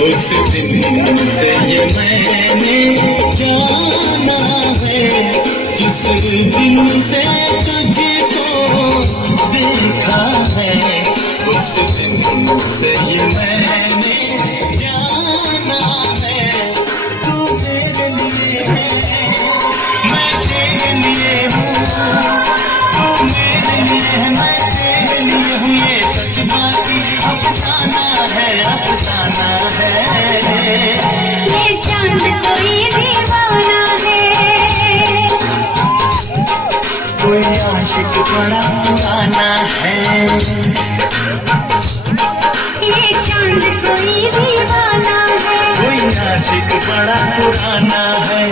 उस दिन से ये मैंने जाना है, जिस दिन से तुझको देखा है, उस दिन से ये मैंने जाना है। तू मेरे लिए है, मैं तेरे लिए हूँ, तू मेरे लिए है, मैं तेरे लिए हूँ। ये सच बाकी अफसाना है, अफसाना है। ये चांद कोई दीवाना है, कोई आशिक बड़ा पुराना है। ये चांद कोई दीवाना है, कोई आशिक बड़ा पुराना है।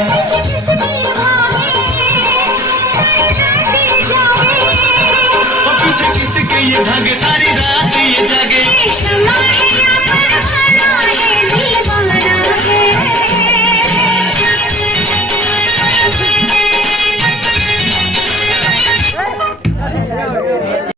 और पीछे किसके ये भागे, सारी रात ये जागे।